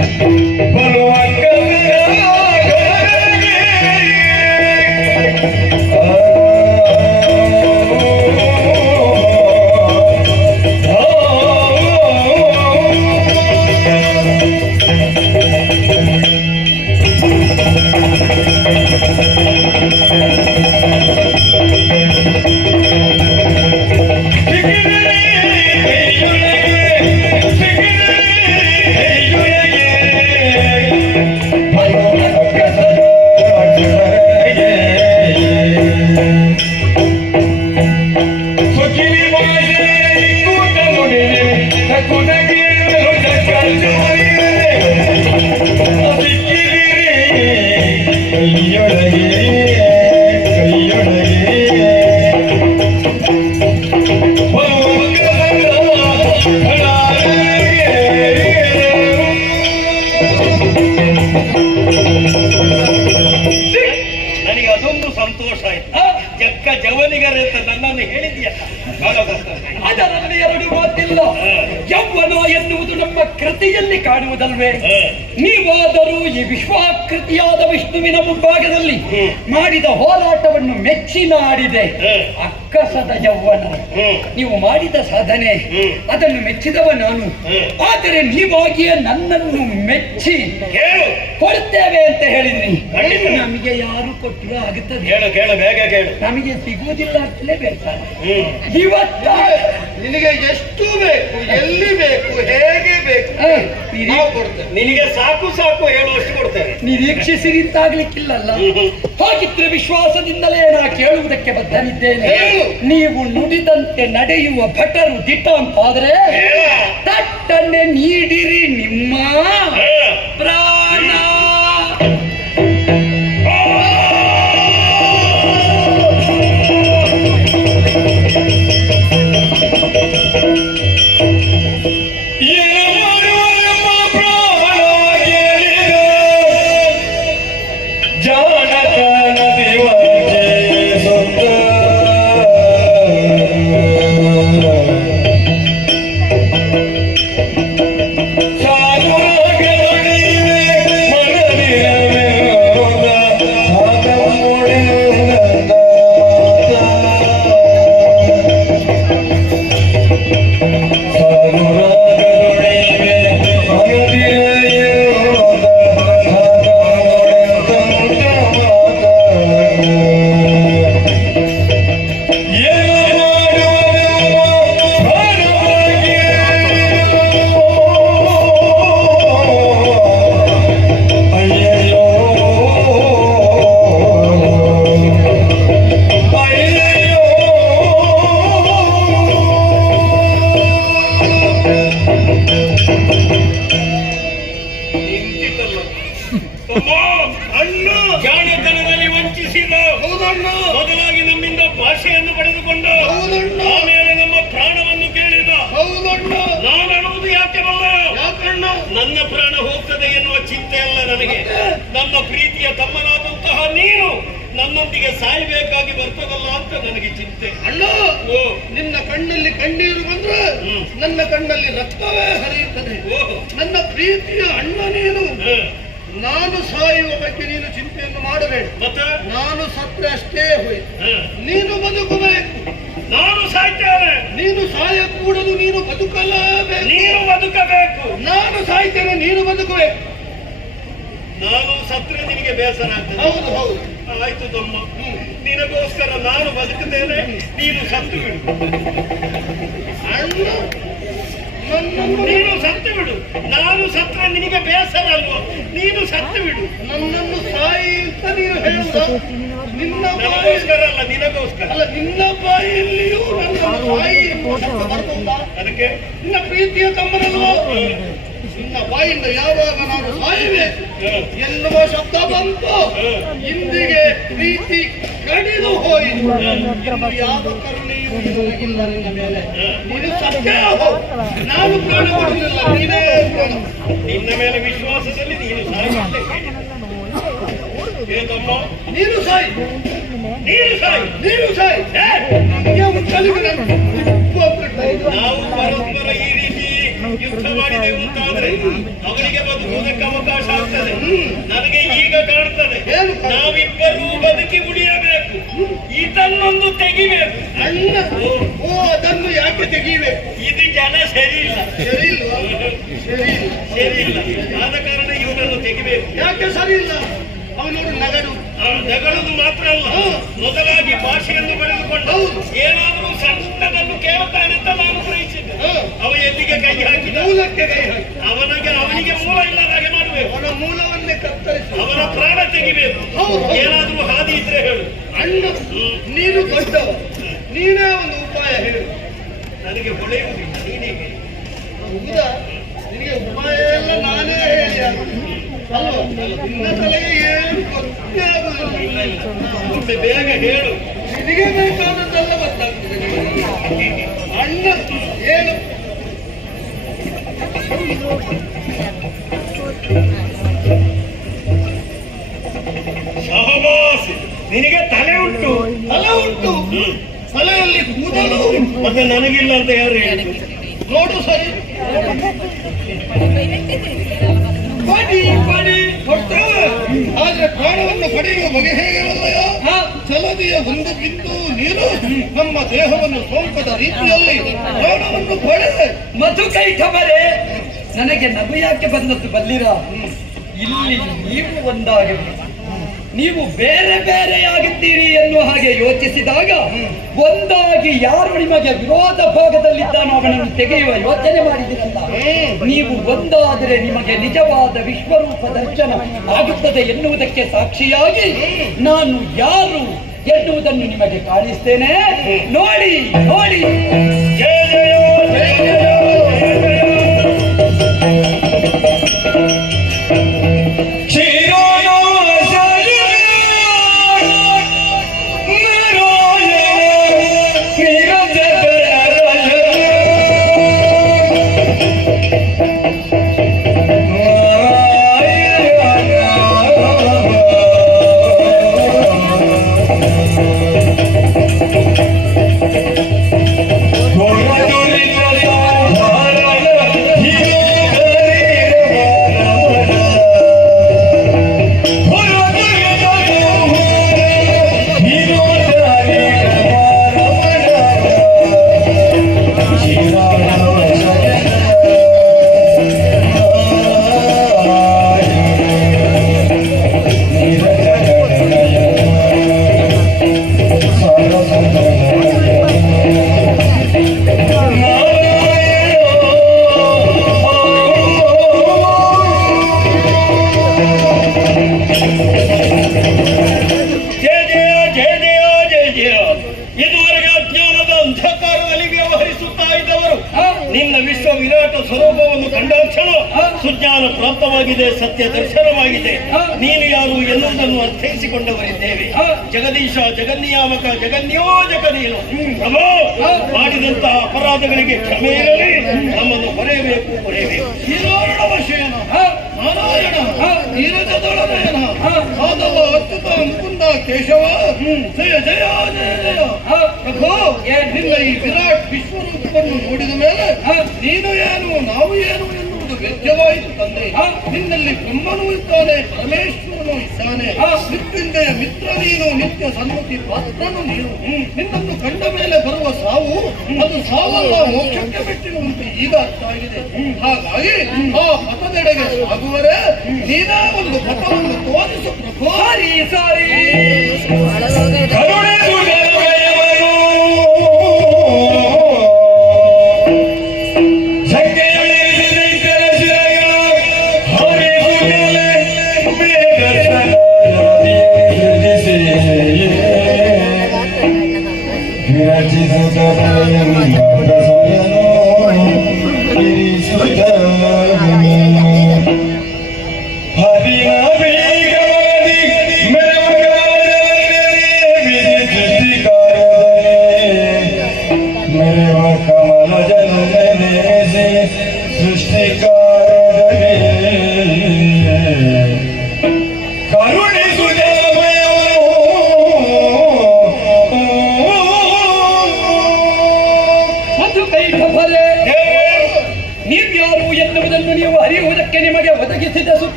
ಬರುವ ಕೈಯೊಳಗೆ ಜಕ್ಕ ಜವನಿಗರೆ ಅಂತ ನನ್ನನ್ನು ಹೇಳಿದೆಯಲ್ಲ ಅದರಲ್ಲಿ ಎರಡು ಮಾತಿಲ್ಲ. ಯೌವನ ಎನ್ನುವುದು ನಮ್ಮ ಕೃತಿಯಲ್ಲಿ ಕಾಣುವುದಲ್ವೇ? ನೀವಾದರೂ ಈ ವಿಶ್ವಾಕೃತಿಯಾದ ವಿಷ್ಣುವಿನ ಮುಂಭಾಗದಲ್ಲಿ ಮಾಡಿದ ಹೋರಾಟವನ್ನು ಮೆಚ್ಚಿ ನಾಡಿದೆ ಅಕ್ಕಸದ ಯೌವನ. ನೀವು ಮಾಡಿದ ಸಾಧನೆ. ಅದನ್ನು ಮೆಚ್ಚಿದವ ನಾನು. ಆದರೆ ನೀವಾಗಿಯೇ ನನ್ನನ್ನು ಮೆಚ್ಚಿ ಕೇಳು ಕೊಡ್ತೇವೆ ಅಂತ ಹೇಳಿದ್ರಿ. ನಮಗೆ ಯಾರು ಕೊಟ್ಟರು ಆಗುತ್ತದೆ ಹೇಳು ಕೇಳು ಬೇಗ ಕೇಳು ನಮಗೆ ಸಿಗುವುದಿಲ್ಲ ಅಂತಲೇ ಹ್ಮ್ ಇವತ್ತ ನಿನಗೆ ಎಷ್ಟು ಬೇಕು ಎಲ್ಲಿ ಬೇಕು ಹೇಗೆ ಬೇಕು ಆ, ನಿರೀ- ನಾವು ಕೊಡ್ತೇವೆ ನಿನಗೆ ಸಾಕು ಸಾಕು ಹೇಳುವಷ್ಟು ಕೊಡ್ತೇನೆ ನಿರೀಕ್ಷಿಸಿರಿ ಅಂತಾಗ್ಲಿಕ್ಕಿಲ್ಲಲ್ಲ ಹಾಗಿದ್ರೆ ವಿಶ್ವಾಸದಿಂದಲೇ ನಾ ಕೇಳುವುದಕ್ಕೆ ಬದ್ಧನಿದ್ದೇನೆ ಹೇಳು. ನೀವು ನುಡಿದಂತೆ ನಡೆಯುವ ಭಟರು ದಿಟ್ಟ ಅಂತಾದ್ರೆ. ತಟ್ಟನೆ ನೀಡಿರಿ ನಿಮ್ಮ ಹಾ. ಪಡೆದುಕೊಂಡು ಆಮೇಲೆ ನಮ್ಮ ಪ್ರಾಣವನ್ನು ಕೇಳಿದ. ಹೌದಣ್ಣ. ನಾನು ಅಳುವುದು ಯಾಕೆ ಬಲ್ಲ ಯಾಕಣ್ಣ? ನನ್ನ ಪ್ರಾಣ ಹೋಗ್ತದೆ ಎನ್ನುವ ಚಿಂತೆ ಅಲ್ಲ ನನಗೆ. ನನ್ನ ಪ್ರೀತಿಯ ತಮ್ಮನಾದಂತಹ ನೀನು ನನ್ನೊಂದಿಗೆ ಸಾಯಬೇಕಾಗಿ ಬರ್ತದಲ್ಲ ಅಂತ ನನಗೆ ಚಿಂತೆ. ಅಣ್ಣ ಓ. ನಿನ್ನ ಕಣ್ಣಲ್ಲಿ ಕಣ್ಣೀರು ಬಂದ್ರೆ ನನ್ನ ಕಣ್ಣಲ್ಲಿ ರಕ್ತವೇ ಹರಿಯುತ್ತದೆ. ಓ ನನ್ನ ಪ್ರೀತಿಯ ಅಣ್ಣ ನೀನು. ನಾನು ಸಾಯುವ ಬಗ್ಗೆ ನೀನು ಚಿಂತೆಯನ್ನು ಮಾಡಬೇಡ. ಮತ್ತೆ? ನಾನು ಸತ್ರೆ ಅಷ್ಟೇ ಹೋಯ್ತು ನೀನು ಬದುಕಬೇಕು ನಾನು ಸಾಯ್ತೇನೆ. ನೀನು ಸಾಯ ಕೂಡಲು ನೀನು ಬದುಕಲೇಬೇಕು. ನೀನು ಬದುಕಬೇಕು. ನಾನು ಸಾಯ್ತೇನೆ ನೀನು ಬದುಕಬೇಕು ನಾನು ಸತ್ರೆ ನಿನಗೆ ಬೇಸರ ಆಗ್ತದೆ. ಹೌದು ಹೌದು. ಆಯ್ತು ತಮ್ಮ. ನಿನಗೋಸ್ಕರ ನಾನು ಬದುಕುತ್ತೇನೆ ನೀನು ಸತ್ತು ಬಿಡು. ಅಣ್ಣ ನೀನು ಸತ್ತು ಬಿಡು. ನಾನು ಸತ್ರ ನಿನಗೆ ಬೇಸರ ಅಲ್ವೋ ನೀನು ಸತ್ತು ಬಿಡು. ನನ್ನನ್ನು ಸಾಯಿ ಅಂತ ನೀನು ಹೇಳುದ ನಿನ್ನ ಬಾಯಿಗೋಸ್ಕರ ಅಲ್ಲ ನಿನಗೋಸ್ಕರ. ಅಲ್ಲ ನಿನ್ನ ಬಾಯಿಯಲ್ಲಿಯೂ ನನ್ನ ಬಾಯಿ ಅದಕ್ಕೆ? ನಿನ್ನ ಪ್ರೀತಿಯ ತಮ್ಮನಲ್ವೋ? ನಿನ್ನ ಬಾಯಿಂದ ಯಾವಾಗ ನಾನು ಸಾಯಬೇಕು ಎನ್ನುವ ಶಬ್ದ ಬಂತು. ಇಂದಿಗೆ ಪ್ರೀತಿ ಕಡಿದು ಹೋಯಿತು. ಯಾವ ನನಗಿಲ್ಲ ನಿನ್ನ ಮೇಲೆ ನೀನು ಸತ್ಯ ಹೋ. ನಾನು ಪ್ರಾಣ ಕೊಡುವುದಿಲ್ಲ ನೀನೇ ಪ್ರಾಣ ನಿನ್ನ ಮೇಲೆ ವಿಶ್ವಾಸದಲ್ಲಿ ನೀನು ಸಾಯ್ಬೇಕು ಏತಮ್ಮ ನೀನು ಸಾಯಿ ನೀನು ಸಾಯ್ ನೀನು ತೆಗಿಬೇಕು. ಇದು ಜನ ಸರಿ ಇಲ್ಲ ಸರಿ ಇಲ್ಲ ಸರಿ ಇಲ್ಲ ಆದ ಕಾರಣ ಇವರನ್ನು ತೆಗಿಬೇಕು. ಯಾಕೆ ಸರಿ ಇಲ್ಲ ಅವನೋಡು ನಗಡು ಅವನು ಮಾತ್ರ ಅಲ್ಲ ಮೊದಲಾಗಿ ಭಾಷೆಯನ್ನು ಬೆಳೆದುಕೊಂಡು ಏನಾದರೂ ಸಣ್ಣದನ್ನು ಕೇಳುತ್ತಾನೆ ಅಂತ ನಾನು ಗ್ರಹಿಸಿದ್ದೆ. ಅವ ಎಲ್ಲಿಗೆ ಕೈ ಹಾಕಿದ? ಮೂಲಕ್ಕೆ ಕೈ ಹಾಕಿ ಅವನಿಗೆ ಅವನಿಗೆ ಮೂಲ ಇಲ್ಲದ ಹಾಗೆ ಮಾಡಬೇಕು. ಅವನ ಮೂಲವನ್ನೇ ಕತ್ತರಿಸಿ ಅವನ ಪ್ರಾಣ ತೆಗಿಬೇಕು. ಏನಾದರೂ ಹಾದಿ ಇದ್ರೆ ಹೇಳು. ಅಣ್ಣ ನೀನು ದೊಡ್ಡವ. ನೀನೇ ಒಂದು ಉಪಾಯ ಹೇಳು. ನನಗೆ ಹೊಳೆಯುವುದಿಲ್ಲ, ನೀನೇ ಹೇಳು. ಹೌದಾ ನಿನಗೆ ಉಪಾಯ ಎಲ್ಲ ನಾನೇ ಹೇಳಿ ಅಲ್ವಾ ನಿನ್ನ ತಲೆಗೆ ಏನು ಗೊತ್ತೇ ಒಮ್ಮೆ ಬೇಗ ಹೇಳು. ನಿನಗೆ ಬೇಕಾದದ್ದೆಲ್ಲ ಗೊತ್ತಾಗ್ತದೆ. ಅಣ್ಣ ಹೇಳು. ಶಹಬಾಸ್ ನಿನಗೆ ತಲೆ ಉಂಟು. ತಲೆ ಉಂಟು. ತಲೆಯಲ್ಲಿ ಕೂದಲು ಮತ್ತೆ ನನಗಿಲ್ಲ ಅಂತ ಯಾರು ಹೇಳಿದ್ರು? ನೋಡು ಸರಿ. ಪಡಿ ಪಡಿ ಕೊಡ್ತೇವೆ ಆದ್ರೆ ಪ್ರಾಣವನ್ನು ಪಡೆಯುವ ಬಗೆ ಹೇಗಿರಲ್ಲಯ್ಯ ಚಲದಿಯ ಒಂದು ಬಿಂದು ನೀರು ನಮ್ಮ ದೇಹವನ್ನು ಸೋಂಕದ ರೀತಿಯಲ್ಲಿ ಪ್ರಾಣವನ್ನು ಪಡೆದೆ ಮಧು ಕಬರೆ ನನಗೆ ನಗು ಯಾಕೆ ಬಂದದ್ದು ಬಲ್ಲಿರ? ಇಲ್ಲಿ ನೀವು ಒಂದಾಗಬೇಕು ನೀವು ಬೇರೆ ಬೇರೆಯಾಗಿದ್ದೀರಿ ಎನ್ನುವ ಹಾಗೆ ಯೋಚಿಸಿದಾಗ ಒಂದಾಗಿ ಯಾರು ನಿಮಗೆ ವಿರೋಧ ಭಾಗದಲ್ಲಿದ್ದಾನೋ ಅವನನ್ನು ತೆಗೆಯುವ ಯೋಚನೆ ಮಾಡಿದಿರಲ್ಲ ನೀವು ಒಂದಾದರೆ ನಿಮಗೆ ನಿಜವಾದ ವಿಶ್ವರೂಪ ದರ್ಶನ ಆಗುತ್ತದೆ ಎನ್ನುವುದಕ್ಕೆ ಸಾಕ್ಷಿಯಾಗಿ ನಾನು ಯಾರು ಎನ್ನುವುದನ್ನು ನಿಮಗೆ ಕಾಣಿಸ್ತೇನೆ. ನೋಡಿ ನೋಡಿ. ಸುಜ್ಞಾನ ಪ್ರಾಪ್ತವಾಗಿದೆ ಸತ್ಯ ದರ್ಶನವಾಗಿದೆ. ನೀನು ಯಾರು ಎನ್ನುವುದನ್ನು ಅರ್ಥೈಸಿಕೊಂಡವರಿದ್ದೇವೆ. ಜಗದೀಶ ಜಗನ್ನಿಯಾಮಕ ಜಗನ್ಯೋಜಕ ನೀನು ಪ್ರಭೋ ಮಾಡಿದಂತಹ ಅಪರಾಧಗಳಿಗೆ ಕ್ಷಮೆ ಇರಲಿ. ನಮ್ಮನ್ನು ಹೊರೆಯಬೇಕು ಹೊರೆಯಬೇಕು. ನಾರಾಯಣ. ಮಾಧವ ಮುಕುಂದ ಕೇಶವ. ಜಯ ಜಯ ಜಯ ಜಯ. ಪ್ರಭು ನಿನ್ನ ಈ ವಿರಾಟ್ ವಿಶ್ವರೂಪವನ್ನು ನೋಡಿದ ಮೇಲೆ ನೀನು ಏನು ನಾವು ಏನು ಎನ್ನುವುದು ತಂದೆ. ನಿನ್ನಲ್ಲಿ ಬ್ರಹ್ಮನೂ ಇದ್ದಾನೆ ಪರಮೇಶ್ವರನು ಇದ್ದಾನೆ. ಸಿಪ್ಪಿಂದೆ ಮಿತ್ರ ನೀನು ನಿತ್ಯ ಸನ್ಮತಿ ಪಾತ್ರನು ನೀನು. ನಿನ್ನನ್ನು ಕಂಡ ಮೇಲೆ ಬರುವ ಸಾವು ಅದು ಸಾವಲ್ಲ ಮೋಕ್ಷಕ್ಕೆ ಬಿಟ್ಟಿರುವಂತೆ ಈಗ ಅರ್ಥ ಆಗಿದೆ. ಹಾಗಾಗಿ ಆ ಪಥದೆಡೆಗೆ ಸಾಗುವರೆ ನೀನೇ ಒಂದು ಪಥವನ್ನು ತೋರಿಸು ಪ್ರಭು. ಸಾರಿ ಸಾರಿ. Jesus, the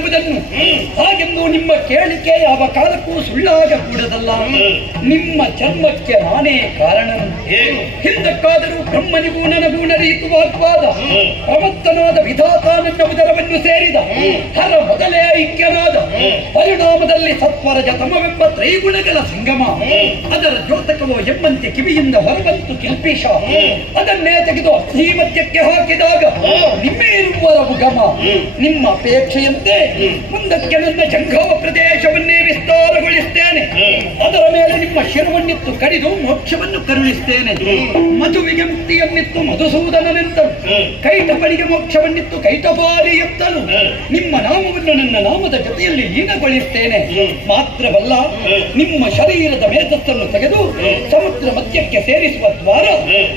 ಎನ್ನುವುದನ್ನು ಹಾಗೆಂದು ನಿಮ್ಮ ಕೇಳಿಕೆ ಯಾವ ಕಾಲಕ್ಕೂ ಸುಳ್ಳಾಗಕೂಡದಲ್ಲ. ನಿಮ್ಮ ಜನ್ಮಕ್ಕೆ ನಾನೇ ಕಾರಣ. ಹಿಂದಕ್ಕಾದರೂ ಬ್ರಹ್ಮನಿಗೂ ನನಗೂ ನಡೆಯಿತು ವಾಗ್ವಾದ. ಪ್ರವತ್ತನಾದ ವಿಧಾತ ನನ್ನ ಉದರವನ್ನು ಸೇರಿದ ಹರ ಮೊದಲೇ ಐಕ್ಯನಾದ ಪರಿಣಾಮದಲ್ಲಿ ಸತ್ವರ ಜತಮವೆಂಬ ತ್ರೈಗುಣಗಳ ಸಂಗಮ. ಅದರ ದ್ಯೋತಕವೋ ಎಂಬಂತೆ ಕಿವಿಯಿಂದ ಹೊರಬಂತು ಕಿಲ್ಪಿಷ. ಅದನ್ನೇ ತೆಗೆದು ಮಧ್ಯಕ್ಕೆ ಹಾಕಿದಾಗ ನಿಮ್ಮೇ ಇರುವರ ಉಗಮ ನಿಮ್ಮ ಅಪೇಕ್ಷೆಯಂತೆ ಮುಂದಕ್ಕೆ ನನ್ನ ಜಂಘವ ಪ್ರದೇಶವನ್ನೇ ವಿಸ್ತಾರಗೊಳಿಸ್ತೇನೆ ಅದರ ಮೇಲೆ ನಿಮ್ಮ ಶಿರವನ್ನಿತ್ತು ಕಡಿದು ಮೋಕ್ಷವನ್ನು ಕರುಣಿಸ್ತೇನೆ. ಮಧುವಿಗೆ ಮುಕ್ತಿಯನ್ನಿತ್ತು ಕೈಟಪನಿಗೆ ಮೋಕ್ಷವನ್ನಿತ್ತು ಕೈಟಪಾರಿ ಎತ್ತಲು ನಿಮ್ಮ ನಾಮವನ್ನು ನನ್ನ ನಾಮದ ಜೊತೆಯಲ್ಲಿ ಲೀನಗೊಳಿಸ್ತೇನೆ. ಮಾತ್ರವಲ್ಲ ನಿಮ್ಮ ಶರೀರದ ಮೇಧಸ್ಸನ್ನು ತೆಗೆದು ಸಮುದ್ರ ಮಧ್ಯಕ್ಕೆ ಸೇರಿಸುವ ದ್ವಾರ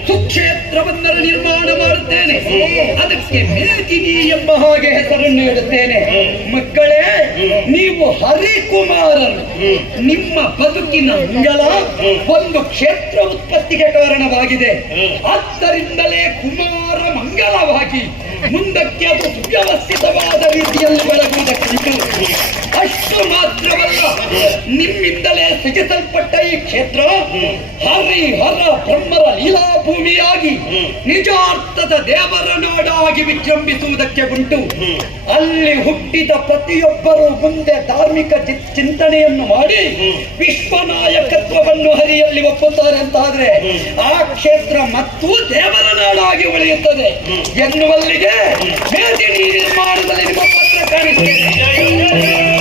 ಸುಕ್ಷೇತ್ರವನ್ನರ ನಿರ್ಮಾಣ ಮಾಡುತ್ತೇನೆ. ಅದಕ್ಕೆ ಮೇದಿನಿ ಎಂಬ ಹಾಗೆ ಹೆಸರನ್ನು ಇಡುತ್ತೇನೆ. ಮಕ್ಕಳೇ ನೀವು ಹರಿಕುಮಾರರು. ನಿಮ್ಮ ಬದುಕಿನ ಮಂಗಲ ಒಂದು ಕ್ಷೇತ್ರ ಉತ್ಪತ್ತಿಗೆ ಕಾರಣವಾಗಿದೆ. ಆದ್ದರಿಂದಲೇ ಕುಮಾರ ಮಂಗಲವಾಗಿ ಮುಂದಕ್ಕೆ ಅದು ಸುವ್ಯವಸ್ಥಿತವಾದ ರೀತಿಯಲ್ಲಿ ಬೆಳಗುವುದಕ್ಕುಂಟು ಅಷ್ಟು ಮಾತ್ರವಲ್ಲ, ನಿಮ್ಮಿಂದಲೇ ಸೃಜಿಸಲ್ಪಟ್ಟ ಈ ಕ್ಷೇತ್ರ ಹರಿ ಹರ ಬ್ರಹ್ಮರ ಲೀಲಾಭೂಮಿಯಾಗಿ ನಿಜಾರ್ಥದ ದೇವರ ನಾಡಾಗಿ ವಿಜೃಂಭಿಸುವುದಕ್ಕೆ ಉಂಟು. ಅಲ್ಲಿ ಹುಟ್ಟಿದ ಪ್ರತಿಯೊಬ್ಬರು ಮುಂದೆ ಧಾರ್ಮಿಕ ಚಿಂತನೆಯನ್ನು ಮಾಡಿ ವಿಶ್ವನಾಯಕತ್ವವನ್ನು ಹರಿಯಲ್ಲಿ ಒಪ್ಪುತ್ತಾರೆ ಅಂತಾದ್ರೆ ಆ ಕ್ಷೇತ್ರ ಮತ್ತು ದೇವರ ನಾಡಾಗಿ ಉಳಿಯುತ್ತದೆ ಎನ್ನುವಲ್ಲಿಗೆ ಮೇಲೆ ನೀರಿನ ಮಾಡಿದ ನಿಮ್ಮ ಪತ್ರಕರ್ತೆ